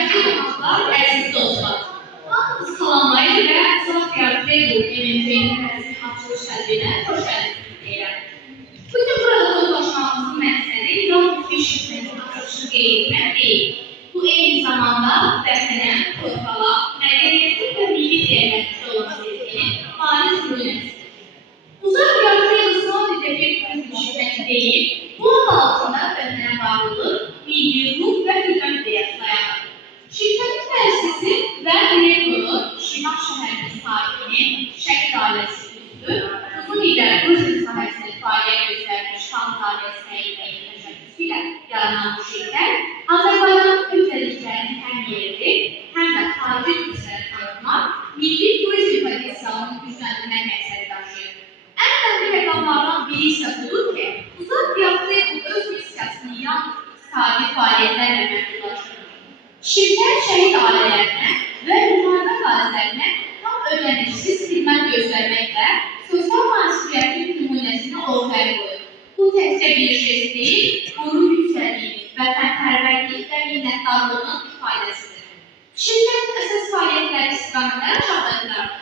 Yaşlı əziz dostlar, hamınızı salamlayır və Sofya Freiburg MMC-nin açılış tədbirinə xoş gəldiniz deyirəm. Bugün burada toplaşmamızın məqsədi yalnız bir şirkətin açılışını qeyd etmək deyil. Bu eyni zamanda vətənə, torpağa, mədəniyyətin və milli dəyərlərimiz olan sevginin bariz nümunəsidir. Uzaq Freiburg sadəcə bir turizm şirkəti deyil, bu adı altında vətənə bağlılıq, milli ruh və hürmət ideyası dayanır. Şirkətin müəssisi və direktoru Şirvan şəhərinin sakini Şəkil ailəsi üzvü, uzun illər turizm sahəsində fəaliyyət göstərmiş Xanzadə Səid bəyin təşəbbüsü ilə yaranan bu şirkət, Azərbaycanın özelliklərini həm yerli, həm də xarici turistlərə tanıtmaq, milli turizm potensialını gücləndirmək məqsədi daşıyır. Ən önemli məqamlardan biri isə budur ki, Uzaq Freiburg öz missiyasını yalnız iqtisadi fəaliyyətlərlə məhdudlaşdırır. Şirkət şəhid ailələrinə və müharibə qazilərinə tam ödənişsiz xidmət göstərməklə sosial məsuliyyətin nümunəsini ortaya qoyur. Bu təkcə bir jest deyil, qurur yüksəliyimiz, vətənpərvərlik və minnətdarlığının ifadəsidir. Şirkətin əsas fəaliyyətləri istiqamətləri aşağıdakılardır.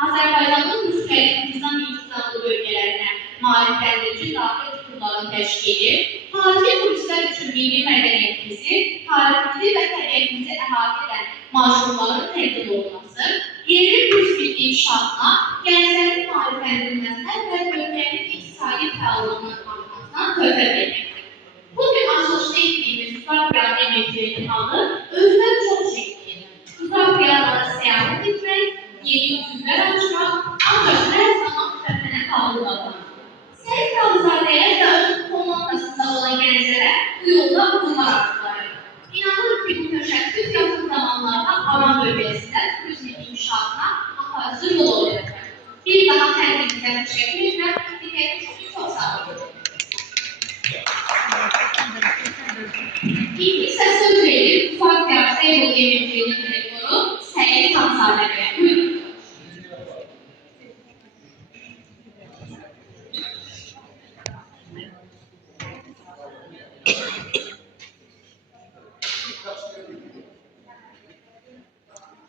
Azərbaycanın müxtəlif nizam-intizamlı bölgələrinə maarifləndirici daxil tutumların təşkili, xarici turistlər üçün milli mədəniyyətimizi, tariximizi və təbiətimizi əhatə edən marşrutların təqdim olunması, yerli turizmin inşaatına, gənclərin maarifləndirilməsinə və bölgənin iqtisadi fəallığının artmasına töhfə verməkdir. Bugün açılışda etdiyimiz Uzaq MMC-nin adı özünə çox çəkdirir. Uzaq diyarlara səyahət etmək, yeni üzümlər açmaq, ancaq hər zaman vətənə bağlı qalmaq. Səid Xanzadəyə və onun komandasında olan gənclərə bu yolda uğurlar arzulayır. İnanırıq ki, bu təşəbbüs yaxın zamanlarda Aran bölgəsində turizmin inkişafına aparıcı yol olacaqdır. Bir daha hər birinizə təşəkkür edirəm. Diqqətiniz üçün çox sağ olun. İlk isə söz verir Uzaq Freiburg MMC-nin direktoru Səid Xanzadəyə. Buyurun.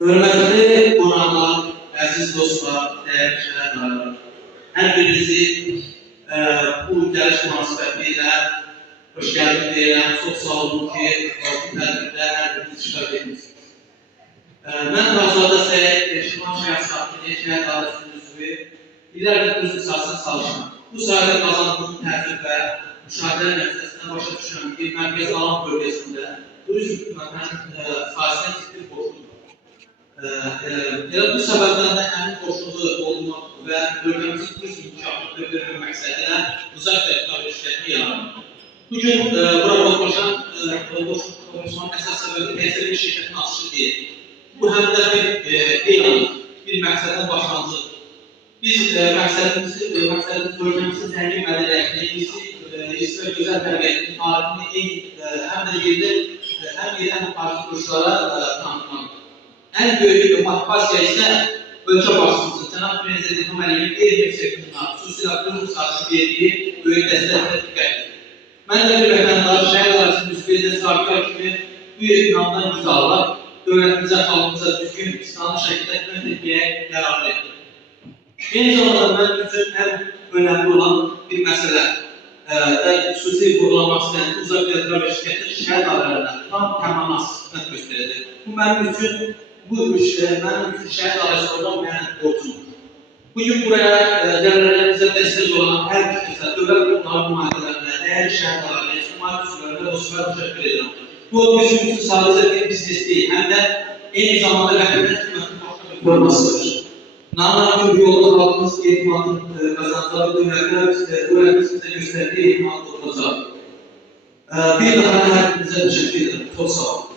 Hörmətli qonaqlar, əziz dostlar, dəyərli şəhərdarlar, hər birinizi bu gəliş münasibəti ilə xoş gəldiniz deyirəm. Çox sağ olun ki, bu tədbirdə hər biriniz iştirak etmişsiniz. Mən Xanzadə Səid, Şirvan şəhər sakini, şəhər dairəsinin üzvü, illərdir turizm sahəsində çalışıram. Bu sahədə qazandığım təcrübə, müşahidə nəticəsində başa düşürəm ki, Mərkəzi Alan bölgəsində turizm sahəsində ciddi boşluq. Bu səbəbdən də həmin qoşulu olmaq və bölgəmizin turizm inkişafını dövrülmək məqsədilə Uzaq Freiburg şirkətini yaratdı. Bugün burada toplashmanın əsas səbəbi təkcə bir şirkətin açışı deyil. Bu həm də bir məqsədin başlanğıcıdır. Biz məqsədimiz bölgəmizin zəngin mədəniyyətini, hissi və gözəl təbiətini, tarixini həm də yerli, həm xarici turistlərə tanıtmaqdır. Ən böyük motivasiya isə ölkə başçımızın, Cənab Prezident İlham Əliyevin elm sektoruna, xüsusilə turizm sahəsində verdiyi böyük dəstəklə diqqətdir. Mən də bir vətəndaş, şəhər dairəsinin üzvü sabitlər kimi bu imkandan güc alaq, dövlətimizə, xalqımıza düzgün, istinadlı şəkildə xidmət etməyə qərarlı etdim. Eyni zamanda mənim üçün ən önəmli olan bir məsələ xüsusi vurgulamaq istəyən Uzaq Freiburg şirkəti şəhər dairələrinə tam təmammaz xidmət göstərəcək. Bu mənim üçün şəhər dairəsi olmayan borcumdur. Bugün buraya gəlirlərimizə dəstək olan hər kəsə, dövlət qurumları nümayəndələrinə, dəyərli şəhər dairələrə, ictimai üzvlərə və dostlara təşəkkür edirəm. Bu bizim üçün sadəcə bir biznes deyil, həm də eyni zamanda vətəndaş xidmətinin başqa bir formasıdır. İnanıram ki, bu yolda xalqımız etimadın qazanacaq, dövlətlər bizə göstərdiyi etimadlı olacaq. Bir daha hər birinizə təşəkkür edirəm. Çox sağ olun.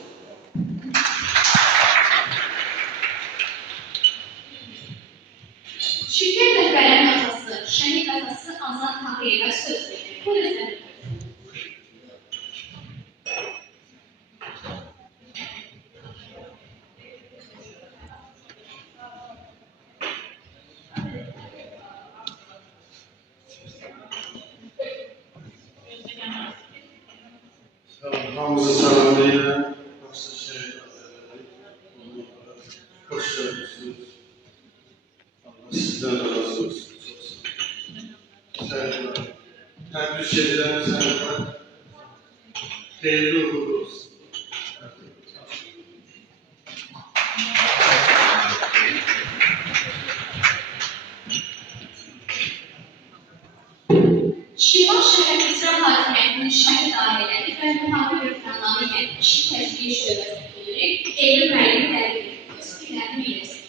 Şirkət rəhbərinin atası, şəhid atası Azad Tağıyevə söz verir. Buyurun. Hamınızı salamlayıram. Başda şəhid Hoş geldiniz. Allah sizden razı olsun. Serkan, tebrik ederim Serkan. Hayırlı uğurlu olsun. Şirvan şəhər icra hakimiyyətinin şəhər dairələri və müharibə və planlama ilə işin təşkili şöbəsi müdiri Eylül müəllimi təbrik edir. Öz fikirlərini bildirsin.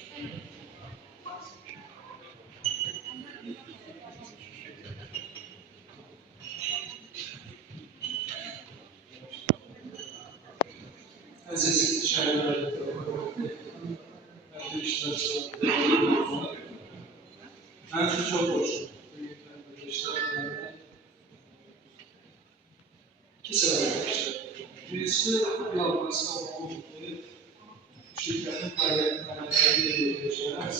Aziz şəhərlərdə iştirakçılar, mən üçün çox xoşum. İki sebep var. Birisi yalnız olmalı ki, şirketin faaliyetlerine yaşayan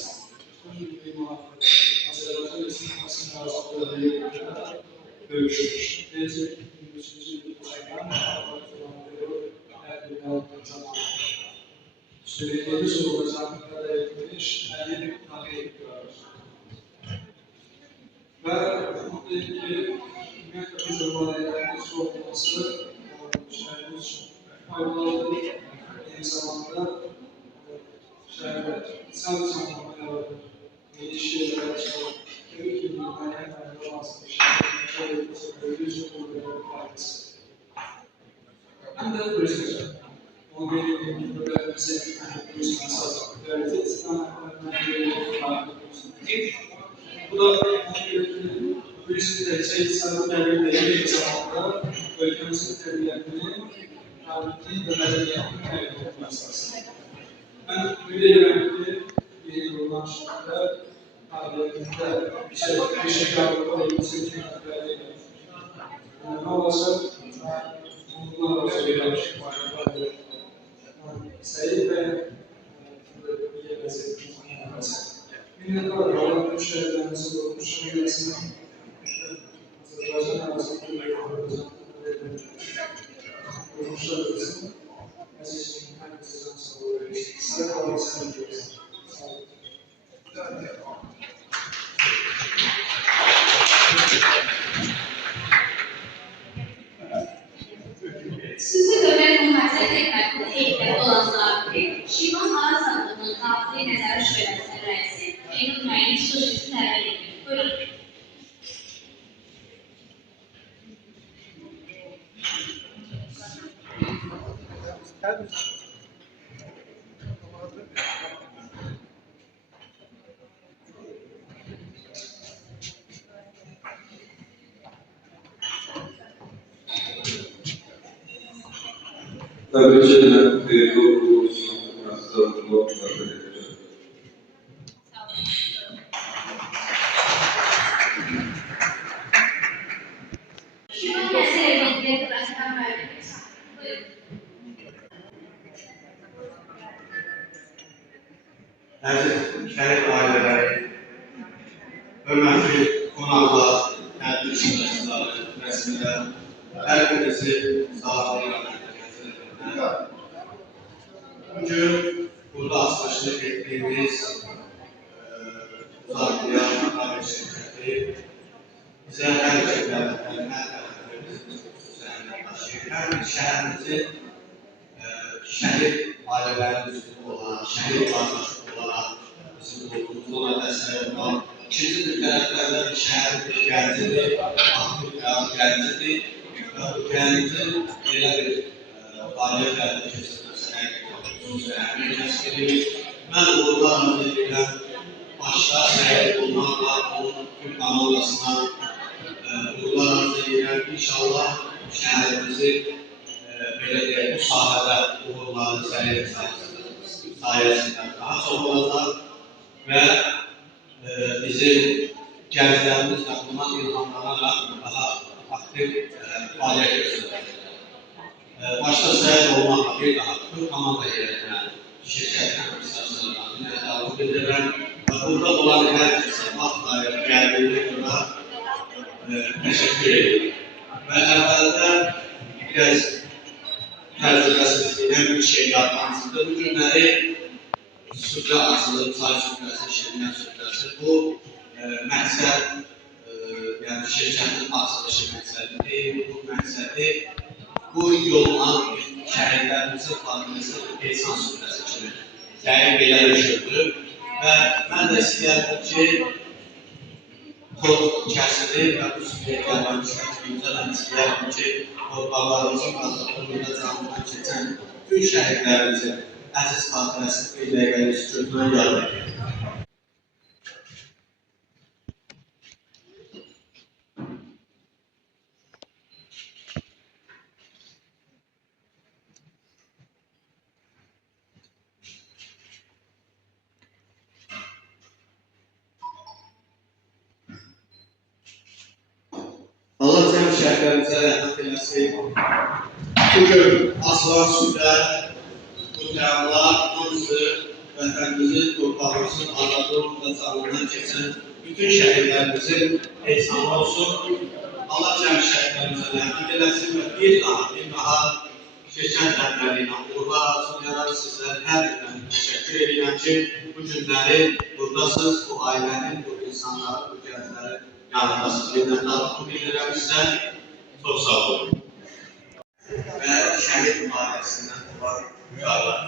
bir muhabbet, Azerbaycan Respublikası'nın arasında görüşmüş. Tezi 23. yılından her bir zaman söylediğimiz olacaklıklara yapılmış her bir tanı yapıyoruz. Ve buradaki bir zamanlarımız olması şehirimiz faydalı aynı zamanda şehirler sadece zamanlarda yeni şeyler açıyor. Tabii ki bunlar en önemli şehirlerin yüz kurulları faydası. Ben de görüşeceğim. O benim böyle bize bir sazlık. Evet, bu da turizm de sayısal devletleri bir zamanda ülkemizin tabiatını, tarihini ve medeniyetini kaybetmek esasında. Ben biliyorum ki yeni olan şartlar tarihinde bir şey yapılabilmesi için ne olacak? Bunlar olacak. Sayı ve minnettar olan müşterilerimize olmuş üyesine Azerbaycan arasında kuruluşlar arasında Aziz'in herkese sağ olun. Size kalmasını diliyoruz. Sağ olun. Xüsusi dövlət mühafizə xidmətinin heyətləri olan zabiti, Şirvan Hava Sandığının daxili nəzarət şöbəsinin rəisi Eynur müəllim sözcüsü təbrik edir. Buyurun. Tebrik ederim. Hayırlı uğurlu olsun. Hastalıklı tebrik ederim. Şirvan Gənclər Evi Federasiya müəllim. Buyurun. Əziz şərif ailələri, hörmətli qonaqlar, tədbir iştirakçıları, rəsmilər, hər birinizi salamlayıram. Bugün burada açılışını etdiyimiz uzaqlayan müqavilə şirkəti bizə hər iki dövlətlərin hər tərəflərimizi daşıyır. Hər bir şəhərimizin şəhid ailələrinin üzvü olan, şəhid qardaşı olaraq bizim olduğumuz ona dəstək olan, ikinci bir tərəflərdə bir şəhərdir, gəncidir, aktiv gəncidir və bu gəncin belə bir fəaliyyətlərdə keçirməsinə xüsusi əhəmiyyət kəsb edir. Mən uğurlar arzu edirəm, başda səhiyyə olmaqla onun tüm komandasına uğurlar arzu edirəm. İnşallah şəhərimizi belə deyək, bu sahədə uğurların sayəsində daha çox olacaq və bizim gənclərimiz də bundan ilhamlanaraq daha aktiv fəaliyyət göstərəcək. Başta səhiyyə olmaqla bir daha tüm komanda yerlərinə şirkət əməkdaşlarına təvəqqə edirəm və burada olan hər kəsə vaxtları gəldiyinə görə təşəkkür edirəm. Və əvvəldə biraz təcrübəsizlikdən bir şey yapmansıdır. Bu günləri süfrə açılıb, çay süfrəsi, şirniyyat süfrəsi. Bu məqsəd, yəni şirkətin açılışı məqsədi deyil. Bu məqsədi bu yolla şəhərlərimizin xadimisi insan süfrəsi kimi təyin belə düşürdü. Və mən də istəyərdim ki, toz kəsilir və bu süfrəyə gələn düşməkimizə mən istəyərdim ki, torpaqlarımızın azadlığında canlıdan keçən bütün şəhidlərimizin əziz xatirəsi bir dəqiqəlik sükutuna yad edir. Allah cəm şəhidlərimizə rəhmət eləsin. Bugün asılan süfrə, bu təamlar hamısı vətənimizin, torpağımızın azadlığında canlıdan keçən bütün şəhidlərimizin ehsanı olsun. Allah cəm şəhidlərimizə rəhmət eləsin və bir daha şirkət rəhbəri ilə uğurlar arzu edərək sizlərə hər birdən təşəkkür edirəm ki, bu günləri buradasınız, bu ailənin, bu insanların, bu gənclərin yanındasınız. Minnətdarlıq bildirirəm sizə. Çox sağ olun. Və şəhid müharibəsindən olan uşaqlar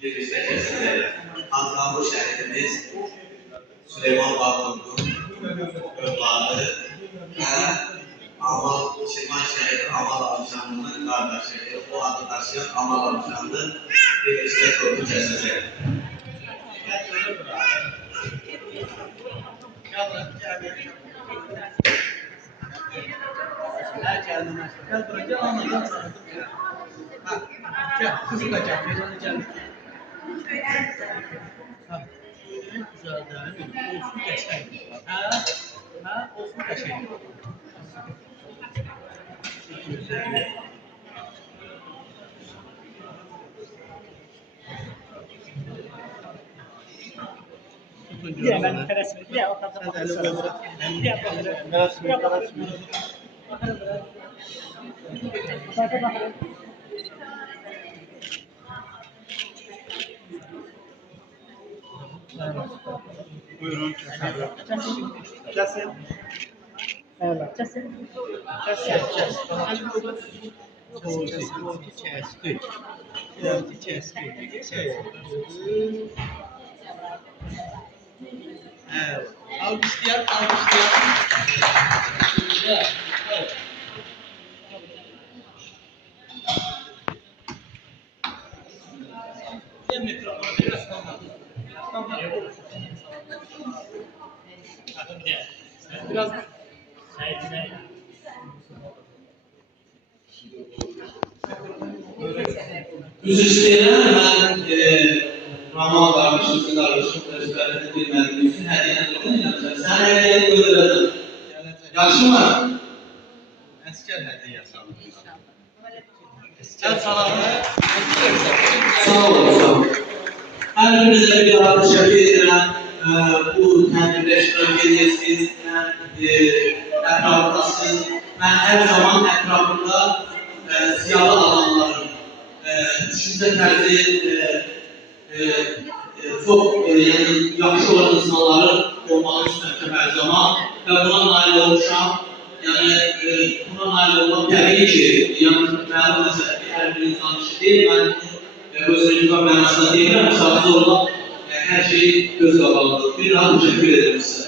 birlikdə keçəcəklər. Hazırlanmış şəhidimiz Süleyman Bağlıqın övladı və Şirvan şəhidi Amal Avşanlı'nın qardaşı, o adı daşıyan Amal Avşanlı birlikdə tortu kəsəcək. Gel buraya, gel anlayacağım sana. Gel, kızı da gel, yazanı gel. Ha, güzel değil mi? Olsun geçer. Ha, olsun geçer. Güzel. Diye ben teresimi, diye o kadar Buyurun. Kesin. Evet. Kesin. Kes. Evet. Alkışlayan. Güzel. Evet. Mikrofonu biraz biraz Üzr istəyirəm, mən Ramal qardaşımızın özbərini bilmədiyim üçün hədiyyəni qoyacağım. Sən hədiyyəni göndərəcəm. Yaxşı mı? Əskər hədiyyəsi alın. Əskər salamı. Sağ olun. Hər birinizə bir daha təşəkkür edirəm. Bu tədbirdə iştirak edirsiniz, ətrafındasınız. Mən hər zaman ətrafında siyalı alanların, düşüncə tərzi çox yaxşı olan insanların olmağı istəmişəm hər zaman və buna nail olmuşam. Yəni, buna nail olmaq təbii ki, məlum məsələ hər bir insan işi deyil. Mən özünüzün mənasında deyirəm, sadəcə olaraq hər şeyi göz qabağındadır. Bir daha təşəkkür ederim sizə.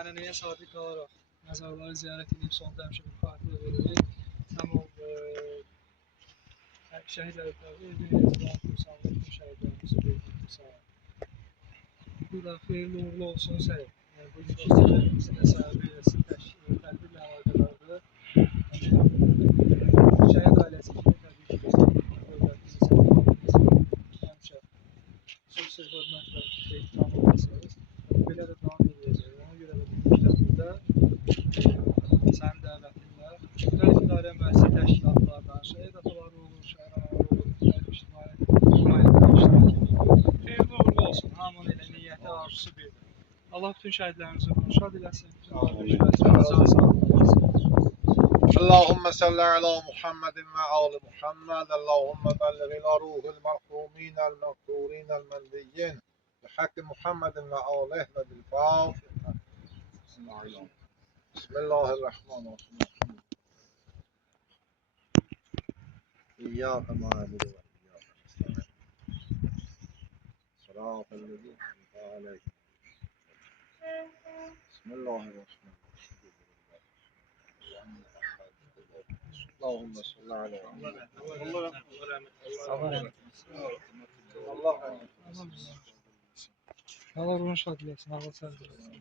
ənənəyə sadiq qalaraq məzarları ziyarət edib sonda həmşərin xatirə veririk. Həm o şəhid əlifləri, Erməni Kursanlı bütün şəhidlərimizi verdik sağ olun. Bu da xeyirli uğurlu olsun Səyid. Bu gün sizlərimizin əsəbi eləsin, tədbirlə əlaqədardır. Şəhid ailəsi kimi təbii ki, dövlətimizin həmişə xüsusi hörmət və ehtiram olmasınız. Belə də davam edəcək. Ona görə də bu məktəbdə sənin dəvətinlə müxtəlif idarə müəssisə təşkilatlardan, şəhid ataları olur, şəhər anaları olur, müxtəlif ictimai nümayəndələr iştirak edir. Xeyirli uğurlu olsun. Hamının elə niyyəti, arzusu birdir. Allah bütün şəhidlərimizi ruhşad eləsin. Bütün qardaşlarımızı sağ olun. اللهم صل على محمد وآل محمد اللهم بلغ إلى روح المرحومين المغفورين المنبيين بحق محمد وآله وبالفاتحة بسم الله الرحمن الرحيم إياك نعبد وإياك نستعين صراط الذين أنعمت عليهم بسم الله الرحمن الرحيم اللهم صل على محمد Allah ruhunu şad eləsin, Allah səbir eləsin.